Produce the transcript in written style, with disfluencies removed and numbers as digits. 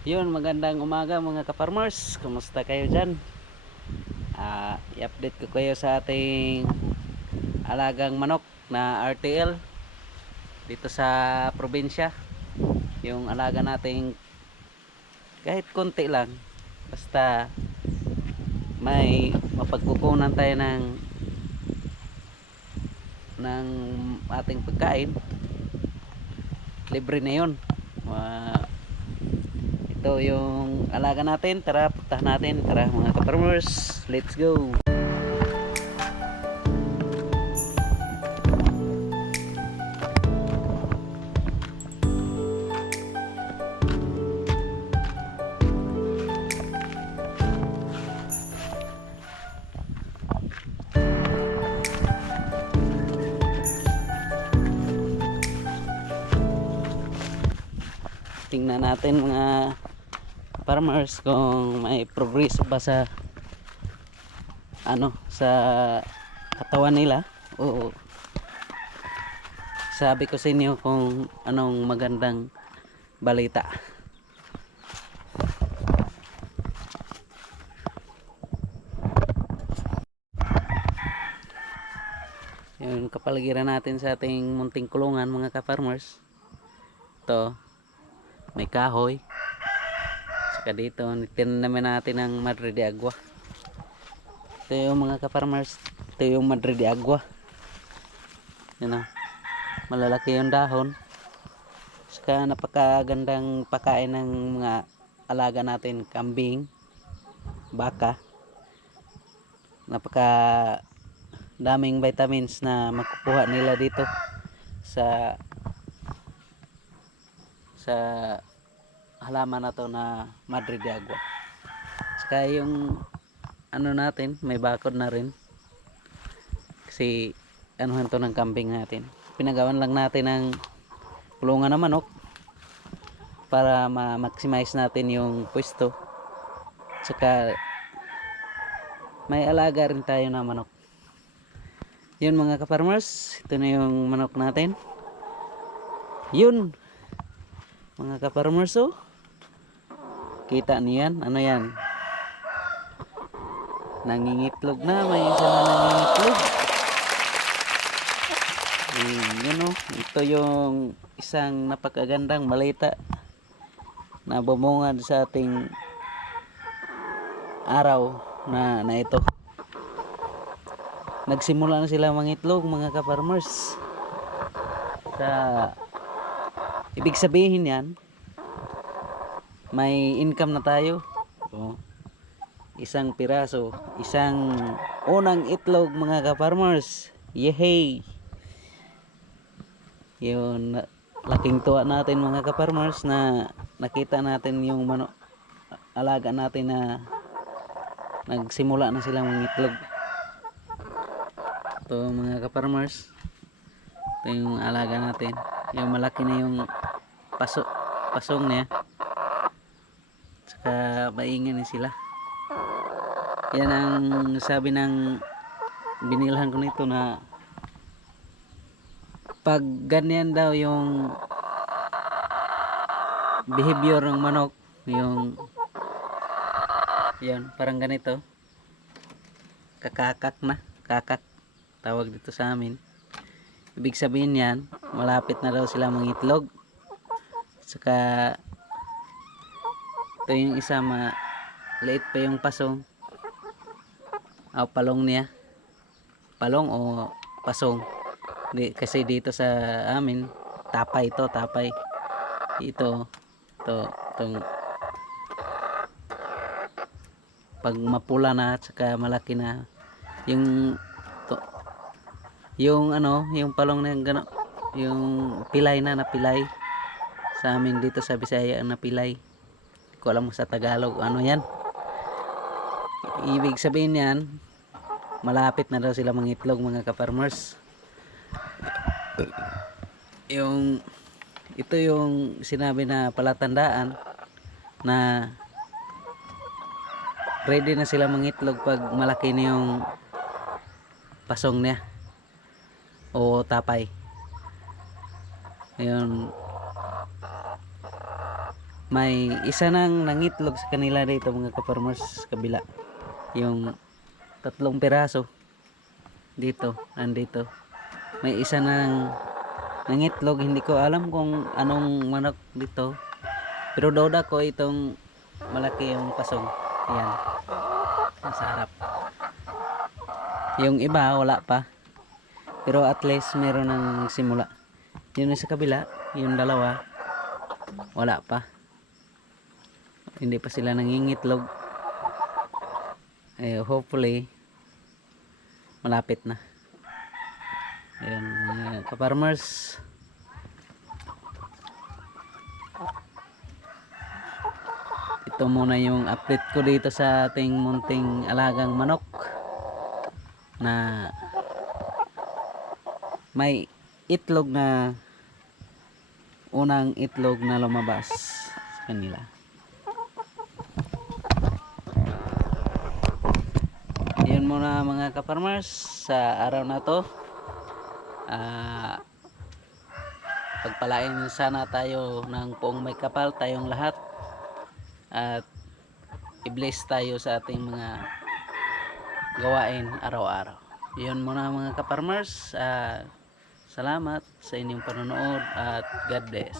Yun, magandang umaga mga ka-farmers. Kumusta kayo dyan? I-update ko kayo sa ating alagang manok na RTL dito sa probinsya. Yung alaga nating kahit konti lang, basta may mapagkukunan tayo ng ating pagkain, libre na yun. Ah, Ito yung alaga natin. Tara, puntahan natin. Tara mga ka-farmers, let's go. Tingnan natin mga farmers kung may progress ba sa sa katawan nila, o sabi ko sa inyo kung anong magandang balita. Yung kapaligiran natin sa ating munting kulungan mga ka-farmers, ito may kahoy, saka dito tinaman natin ng Madre de Agua. Ito yung mga ka-farmers, ito yung Madre de Agua. Yun o, malalaki yung dahon. Saka napakagandang pakain ng mga alaga natin, kambing, baka. Napaka daming vitamins na makukuha nila dito sa halaman na to na Madre de Agua. Saka yung natin, may bakod na rin kasi anuhan to ng kambing natin. Pinagawan lang natin ng kulungan ng manok para ma-maximize natin yung pwesto. Saka may alaga rin tayo na manok. Yun mga ka-farmers, ito na yung manok natin. Yun mga ka-farmers, oh, kita niyan, ano yan, nangingitlog na, may isa na nangingitlog. Yun oh, ito yung isang napakagandang balita na bumungad sa ating araw na ito. Nagsimula na sila mangitlog mga ka-farmers. Ibig sabihin yan, may income na tayo. Isang piraso, isang unang itlog mga ka-farmers. Yehey! Yun, laking tuwa natin mga ka-farmers na nakita natin yung alaga natin na nagsimula na silang mangitlog. Ito mga ka-farmers, ito yung alaga natin. Yung malaki na yung pasong niya. Saka maingay na sila. Yan ang sabi ng binilhan ko nito, na pag ganyan daw yung behavior ng manok, yung yan, parang ganito, kakakak na, kakak tawag dito sa amin. Ibig sabihin yan, malapit na daw sila mangitlog. Saka ito yung isa, maliit pa yung pasong o palong niya, palong o pasong. Kasi dito sa amin tapay, tapay ito itong pag mapula na at saka malaki na yung yung palong na gano, yung pilay na napilay sa amin dito sa Bisaya, ang napilay ko alam mo sa Tagalog ano yan. Ibig sabihin yan, malapit na daw sila mangitlog mga ka-farmers. Ito yung sinabi na palatandaan na ready na sila mangitlog pag malaki na yung pasong niya o tapay. Ayun, may isa nang nangitlog sa kanila dito mga ka-farmers kabila. Yung 3 piraso dito, andito. May isa nang nangitlog, hindi ko alam kung anong manok dito. Pero doda ko itong malaki yung pasong. Yan. Sa harap. Yung iba wala pa. Pero at least meron ng simula. Yun sa kabila, yung dalawa wala pa. Hindi pa sila nangingitlog. Hopefully malapit na. Ayun mga ka-farmers. Ito muna yung update ko dito sa ating munting alagang manok na may itlog na unang itlog na lumabas sa kanila. Yun muna mga ka-farmers sa araw na to. Pagpalain sana tayo ng poong may kapal tayong lahat at i-bless tayo sa ating mga gawain araw-araw. Yun muna mga ka-farmers. Salamat sa inyong panonood at God bless.